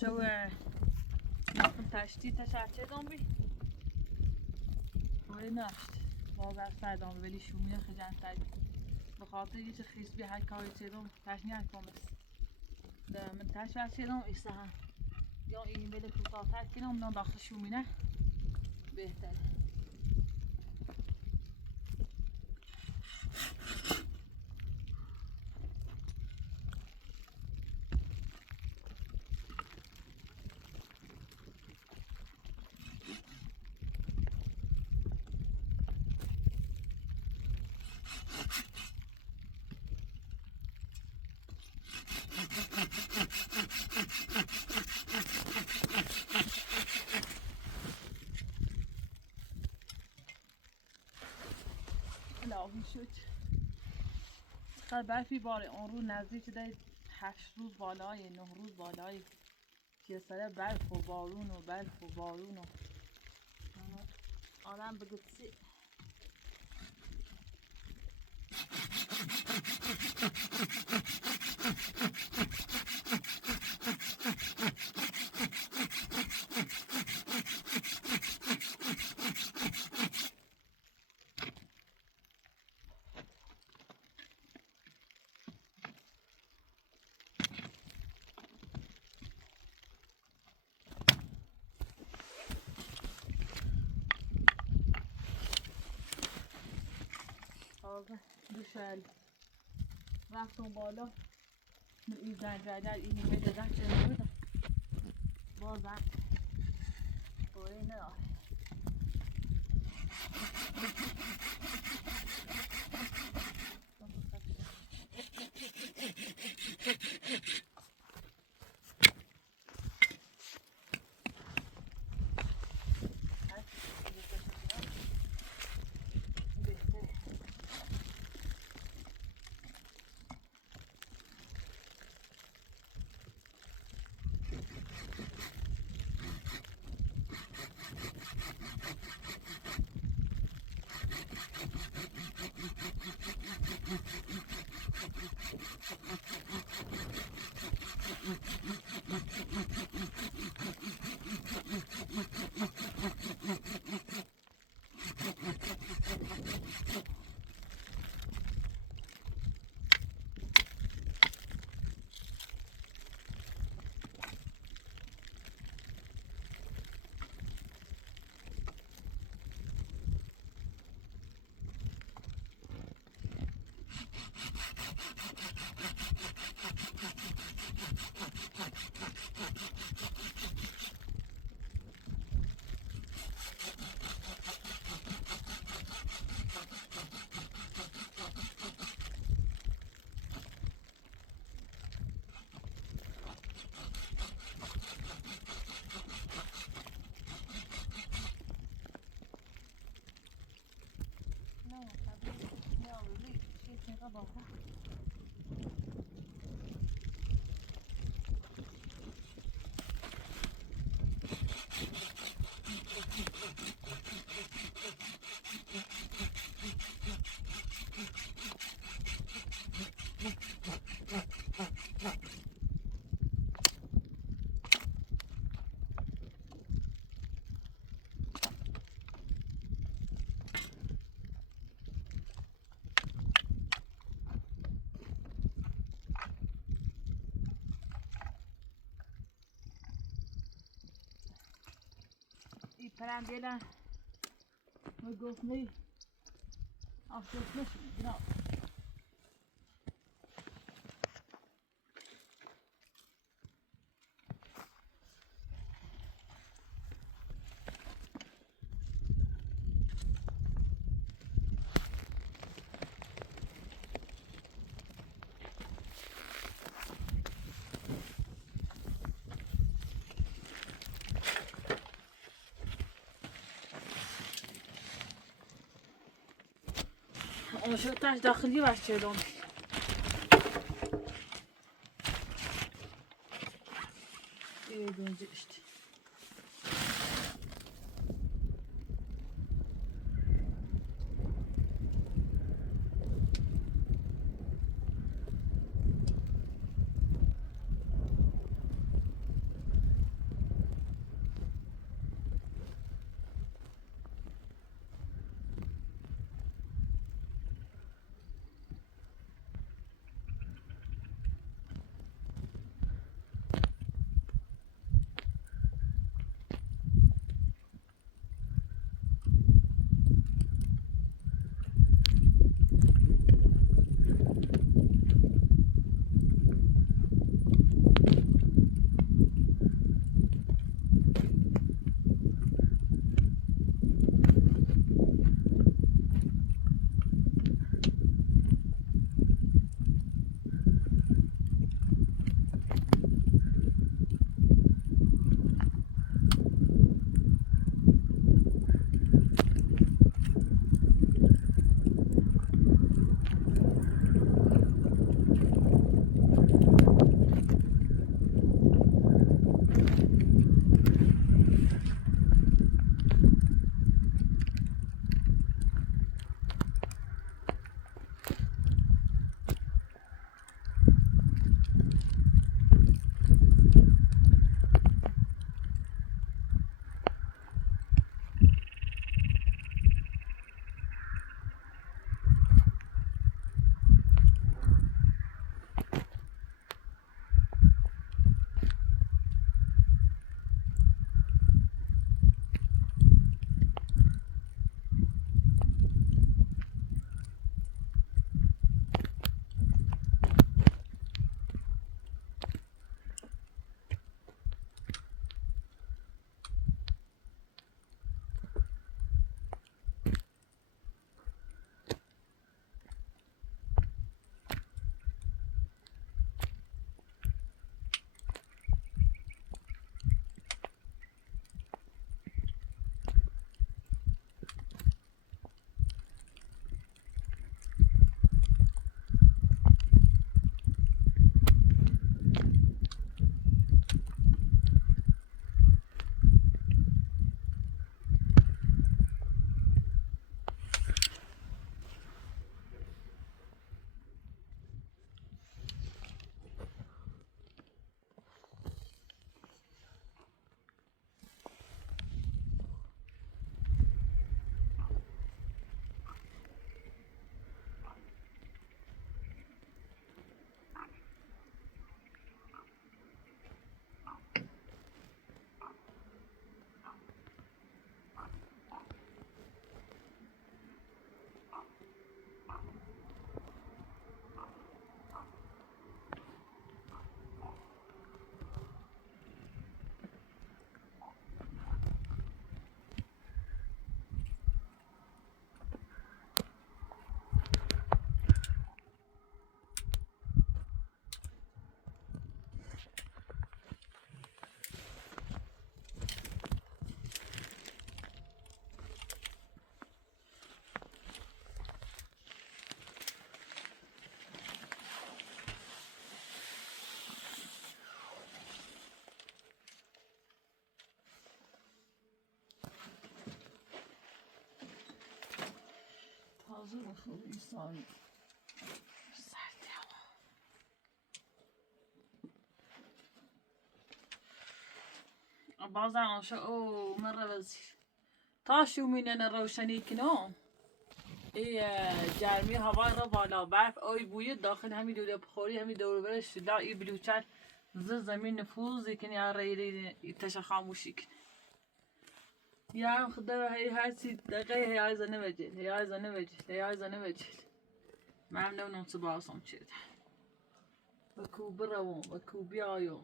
شو تشتی تشرچه دنبی ولی نشت باز از فردام ولی شومیه خجان تایی بخاطر یه چه خیس بی هر کاری چیدم تشنی هر کامست من تشوار چیدم ایسته هم یا این بله کوتاه کنم من داخل شومینه بهتره الهی شد خیلی برفی باره اون رو نزدیک ده 8 روز بالای 9 روز بالای که سره برف و بارون و برف و بارون و آدم بگه چی دوشل رفتم بالا این زنجر اینی بده ده چه نبودم بازم باره نداره پرنده‌ها گفتنی آفتاب نشید نه اون شو تاش داخلی بچه دون iyi dönecek işte. Hazır akıllı insan. Sert ya. bazen عاشق او مرة وزیر تاشو مینن روشنی کنو ای گرمی هوا را بالا برف آی بوی داخل همین دوده بخوری همین دور برش لا ای بلوچر زر زمین نفوذ کنی ری تش خاموشی کنی یا خدا هی هر چی دقیقه هی عايزه وجه هی عايزه وجه هی عايزه وجه ممنون نوت باسم چیده بکو برو بکو بیایو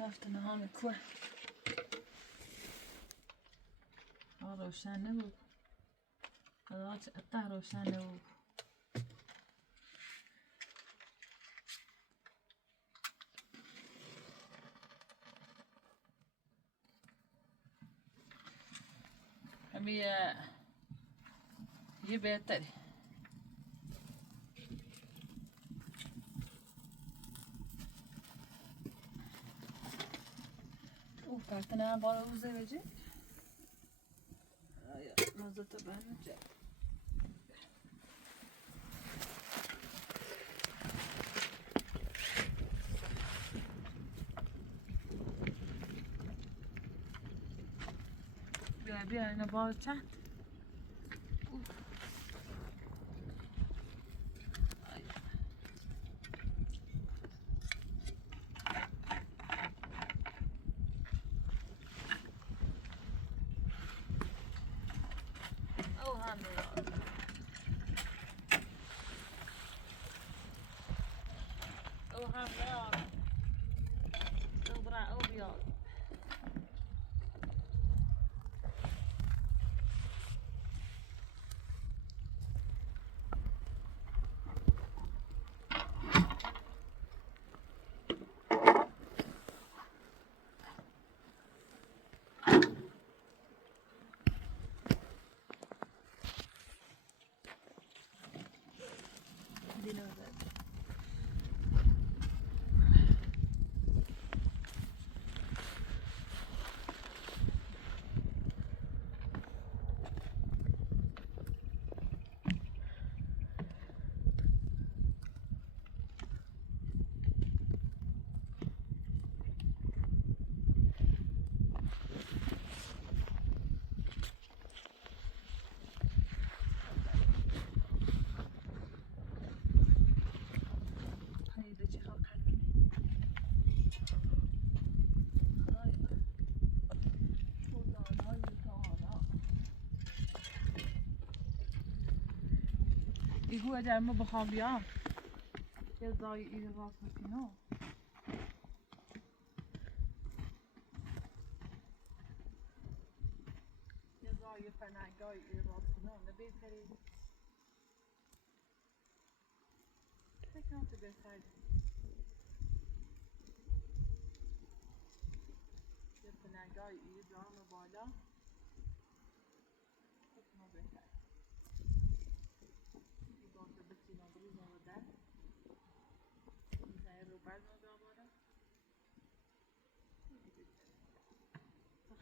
رفتن همه کور روشن نبود قطع روشن نبود همه یه بهتری Partene bana uza verecek. Mazota bence. Bir yerine bağıracak. ایگو اگر ما بخوام بیام یه زایی ایره راست میکنم یه زایی فنگایی ایره راست کنم نه بهتری فکرم که بهتری یه فنگایی ایره جارم بالا فکرم بهتری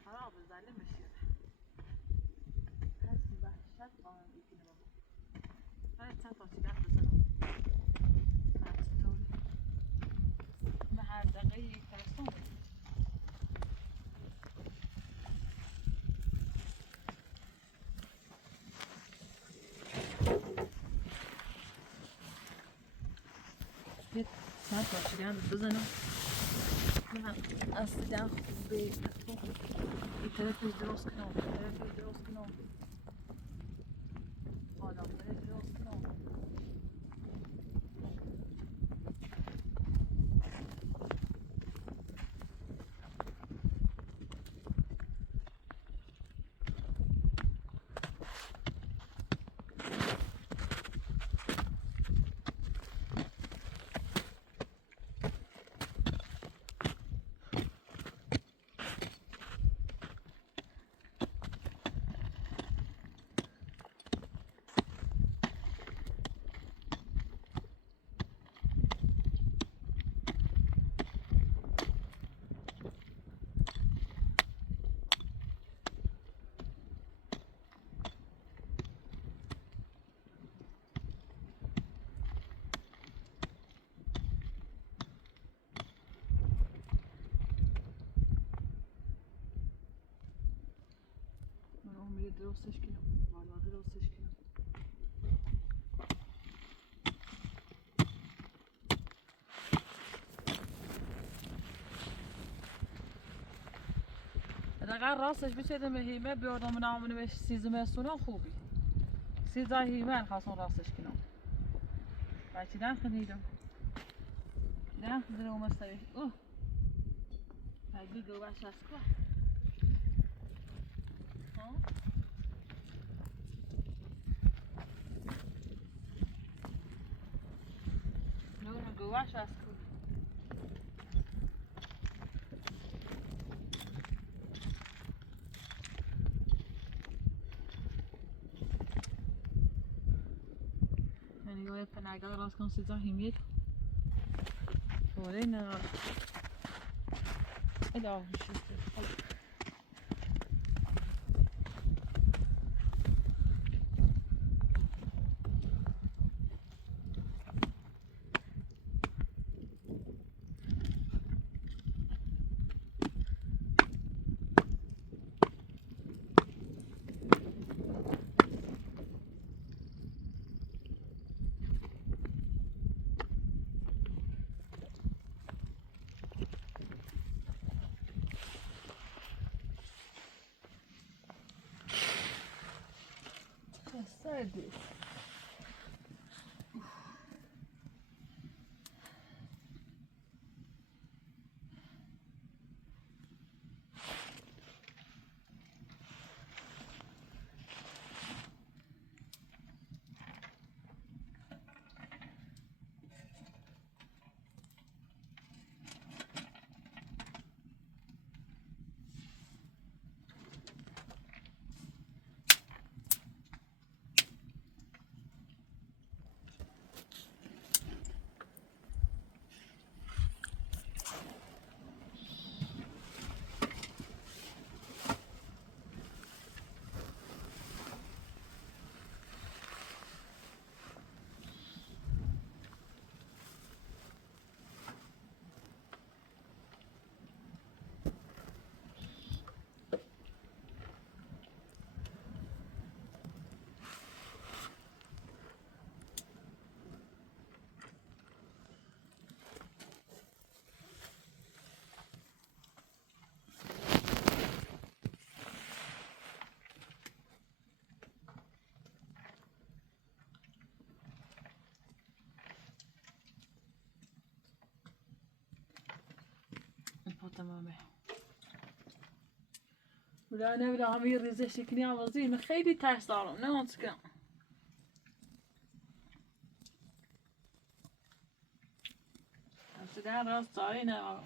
خراب زله مشيره هسي وحشت آن يمكن بابا هاي تسعة وعشرين بزنو مع تستوري مع دقيق ترسون تسعة وعشرين بزنو مع أصدقاء خوبي التلفز دروس كنوم التلفز دروس كنوم هذا التلفز دروس كنوم درستش کنم والا درستش کنم اگر راستش بچه مهمه بیادم نامونه بهش سیزمه سونا خوبی سیزا هیمه خواستم راستش کنم بچه دن خدیدم دن خدیدم اومستوی اوه Lagi găuașa ascua. Nu, mă găuașa ascua. Yani jag är på näga ras konstigt att himmel. Och det är när idag Sadece. تمامه ولا نبدأ عمير رزق شكني عوضين خيلي تاش صاروا نونسكا هسه راس صارينا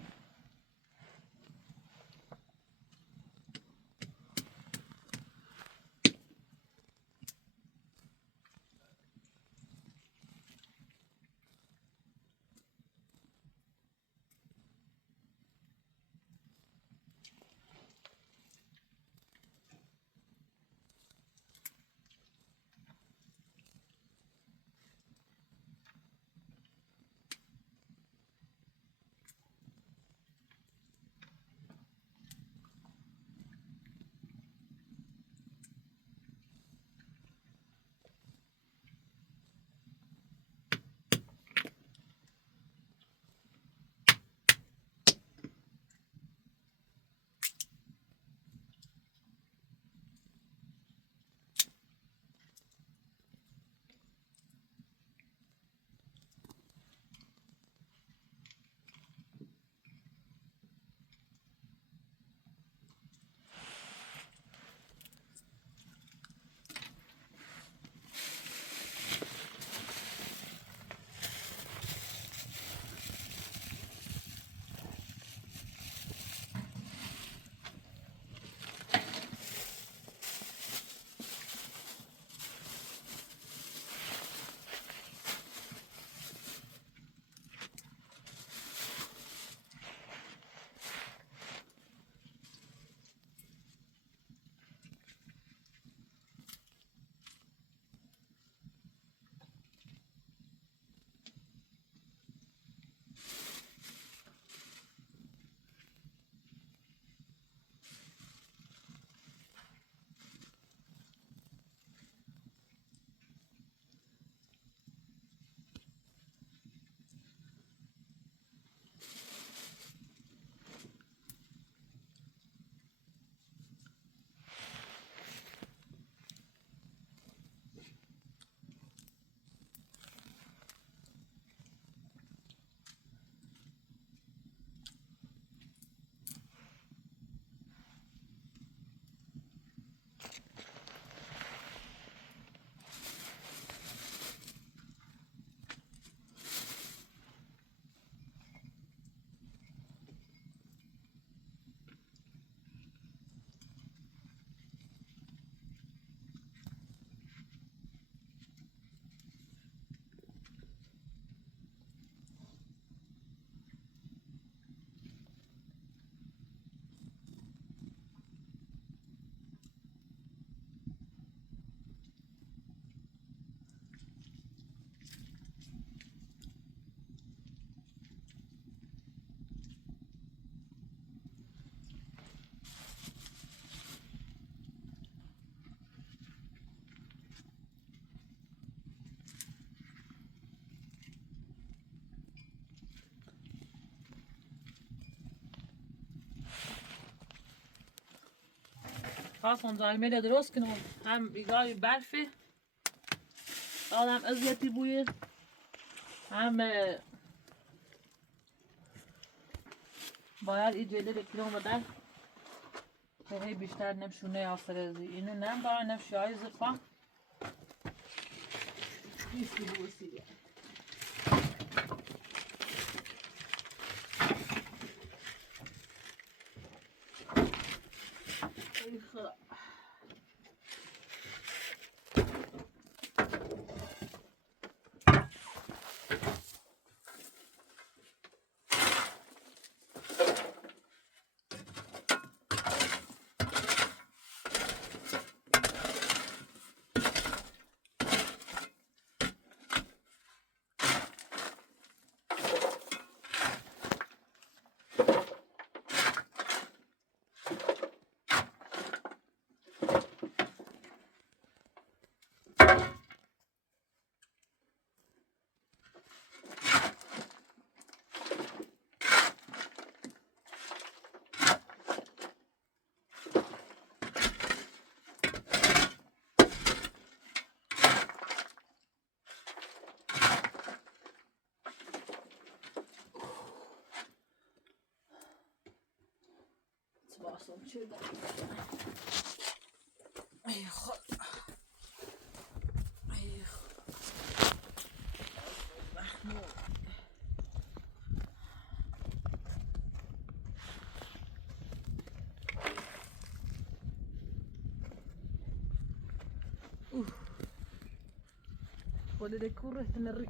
خواستم زایمه درست کنم هم بیگای برفی آدم اذیتی بوید هم باید این جلد کنم بدر که هی بیشتر نمشونه آسرزی اینو نم باید نمشی های زفا بیستی بوسیدی ای خدا باسم چه دارم ای خدا ای خدا محمود خود دکور تنری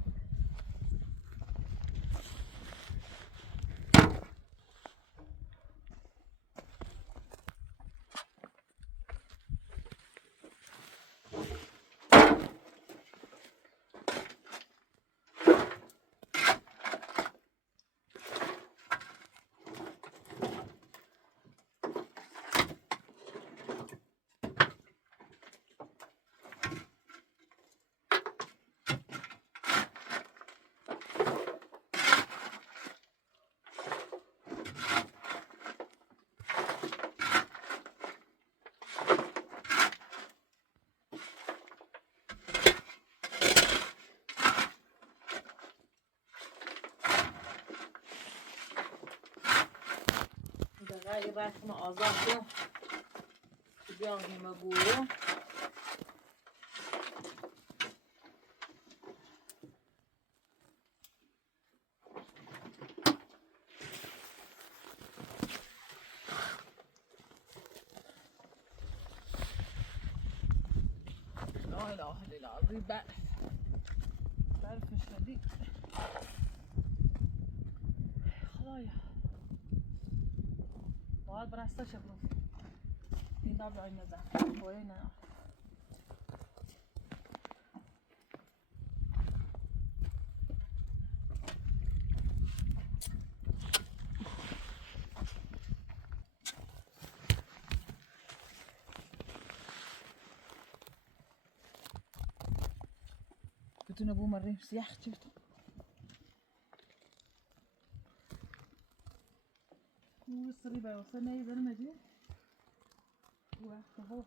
دقیقه رسم آزاد کن بیان همه گویو لا اله الا الله برف شدید خدایا باید برسته شد این دار باید نزن باید نه بتونه بو مریم سیاه شفت مو سری با واسه نیزن مدی وقت هو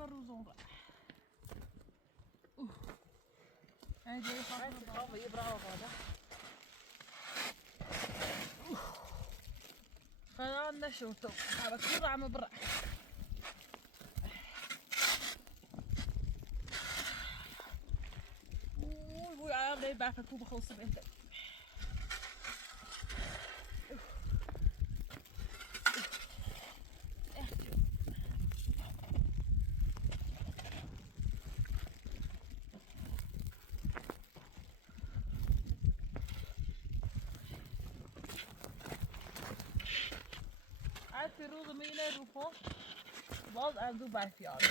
سوار روزون بقى هاي جاي خاطر يبرع هذا خلاص نشوتو هذا كله عم برع وي عم لي بعرف كوب خلص بنت في روز مينا روفو باز اندو برفیار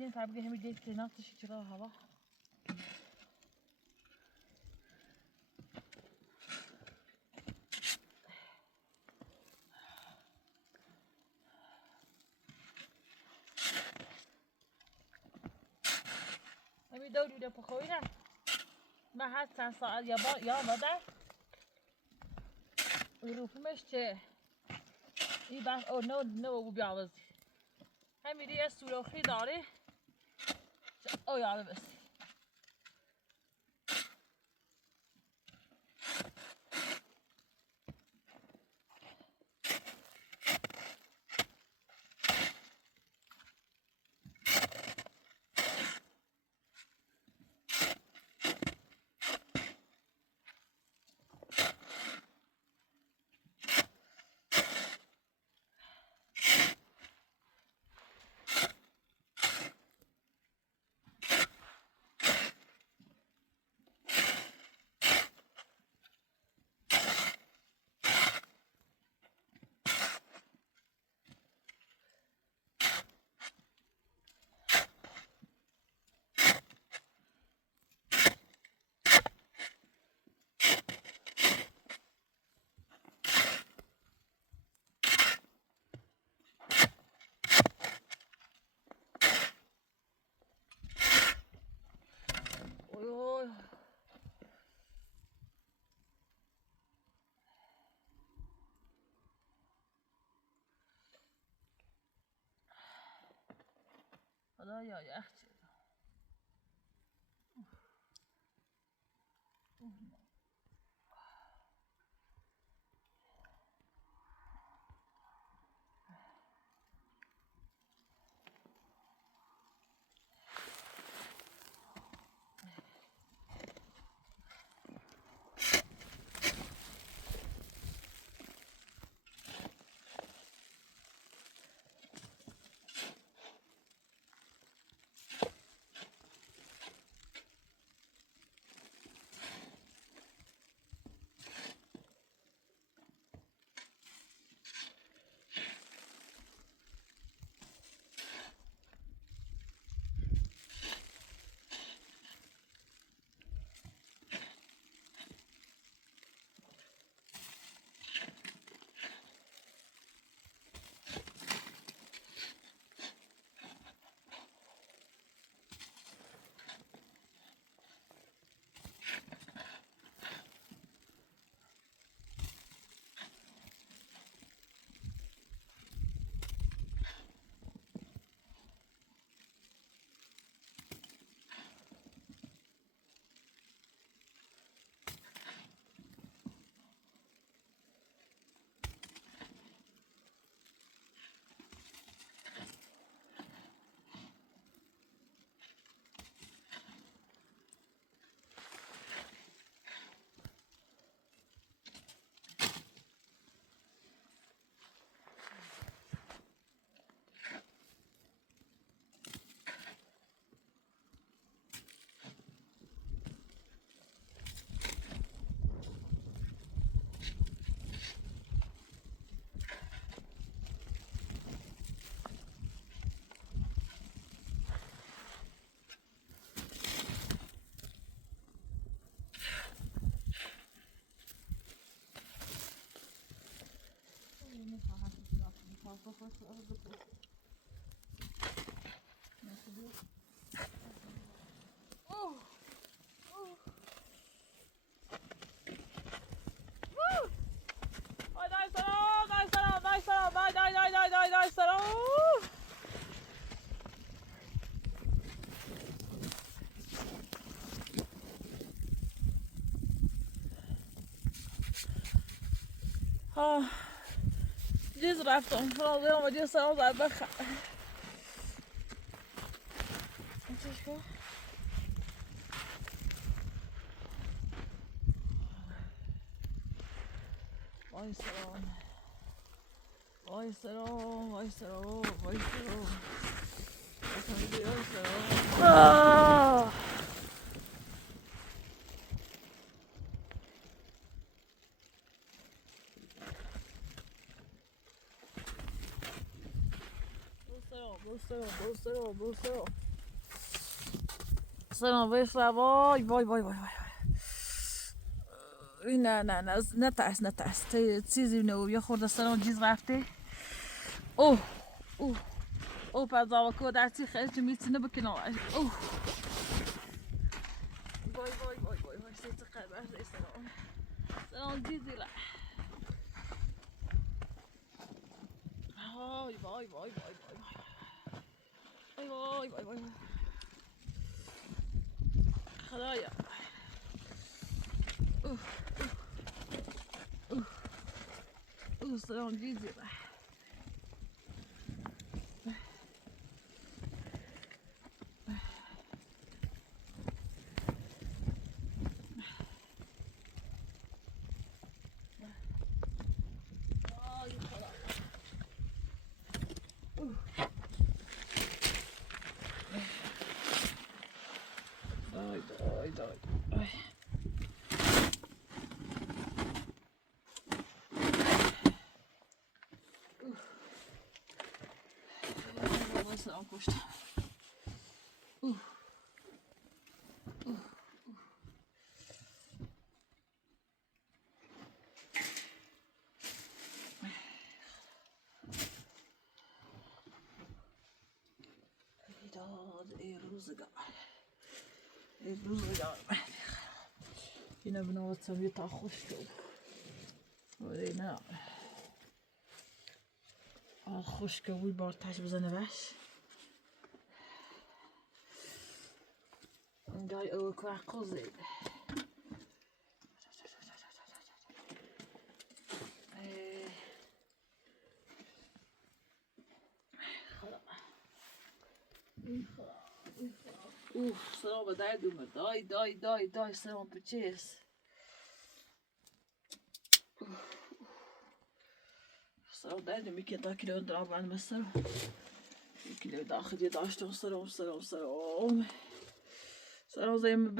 بعدين فبقى هم ديت كلينات تشكرها هوا همي دوري ده بخوينا ما حتى صار يا مدى يروح مشته این بس نه او بیاوزی همین دیگه سوراخی داره او یاد بس خدایا یخ شد جز رفتم فرازه آمدی سلام زد بخم وای سلام وای سلام وای سلام وای سلام وای سلام Bolsero. سلام بفرم. وای وای وای وای وای. نه ترس چیزی نه. یه خورده سلام جیز رفته. اوه اوه اوه پس آوکو درسی خیلی تو میتونه بکنم. اوه وای وای وای وای وای سیت قبر سلام جیزی لا. وای وای وای وای وای وای وای وای خدایا. اوه اوه اوه سلام جیزی لا. سلام کشتم. ای روزگار اینه بنویسم یه تا خوش شد ولی نه خوش که بود بار تش بزنه بش اینجای او که قوزید خدا سلام بدای دومه دای سلام بچیز سلام دای دومی که دا کلو درابان مثل کلو داخلی داشتم سلام سلام زیم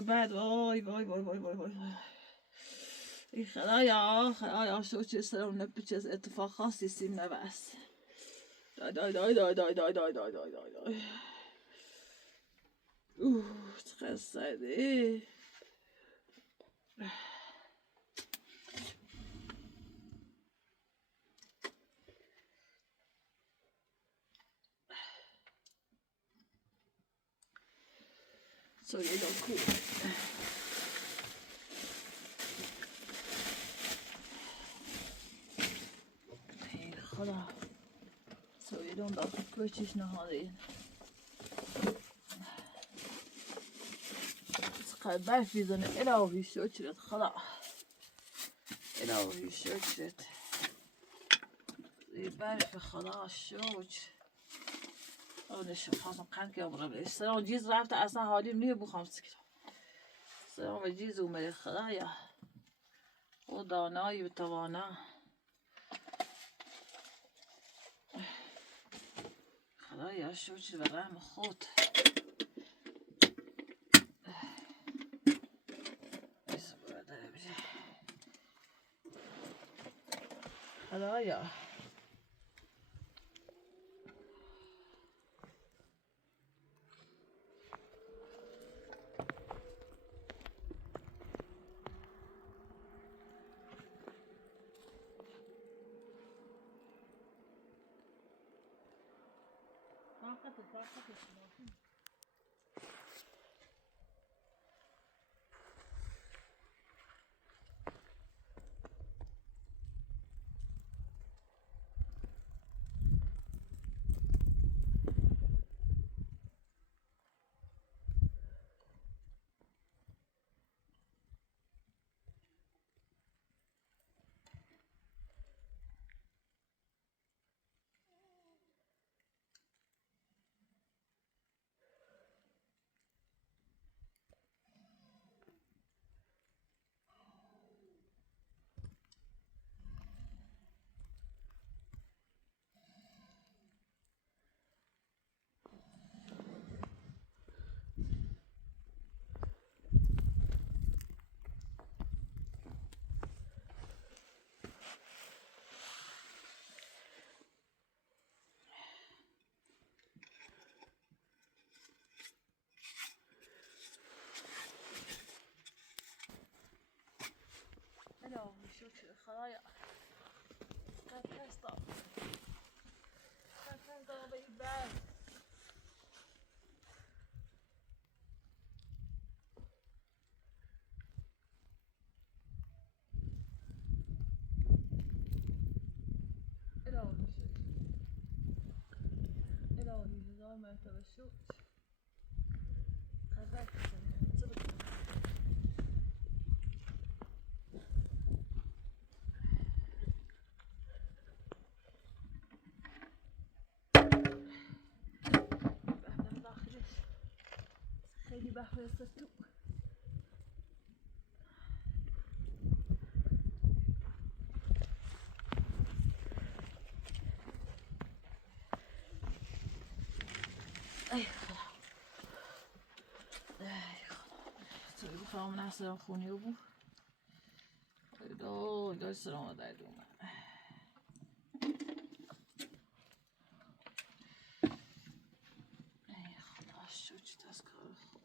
بعد وای ای خدایا شو چه سلام نپچیز اتفاق خاصی سیم نبست دای چقدر سعیده So you don't cool. Hey, خدا. So you don't have to کوچیش نهادین. چقدر برف میزنه. الهی شکرت خدا. الهی شکرت. این برف خدا شکر. اونش خواستم قند که امروز بله. سلام جیز رفته اصلا حالیم نیه بخوام سکرم. سلام جیز اومده خدایا. او دانایی و توانا. خدایا شکر و رحم خود. خدایا شوشي خلايا Bethesda. Bethesda baby. الهی هزار مرتبه شد. خبر خیلی بفرسته تو. ای خدا توی بخوام نصرم خونی رو بود ایدای سرام دای دومه ای خدا شو چی تذکر خدا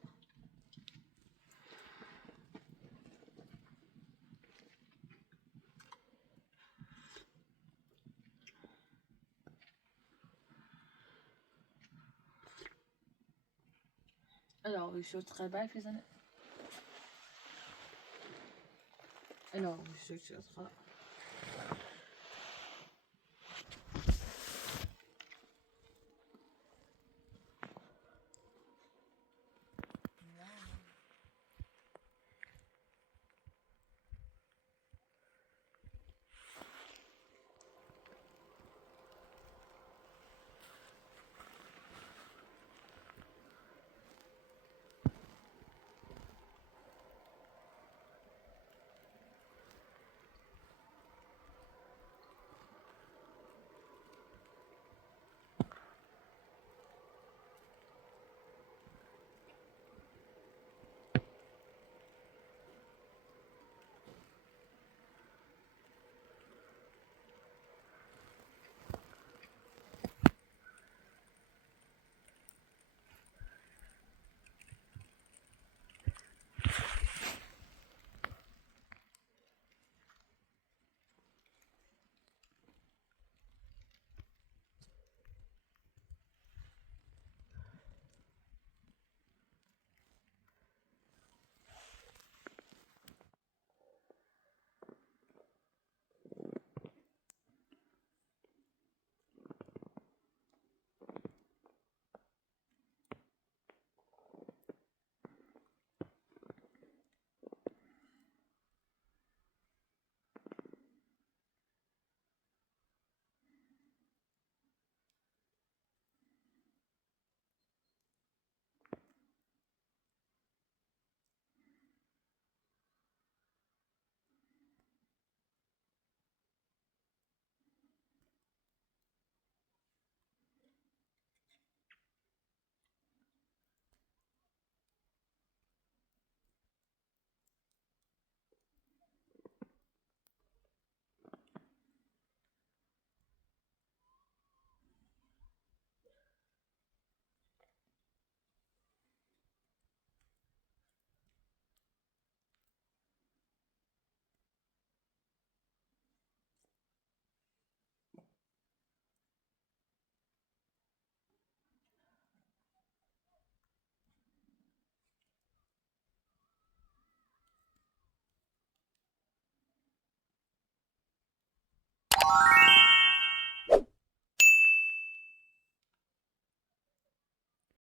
الهی شو تخبر فیزنه الهی شو چی تخبر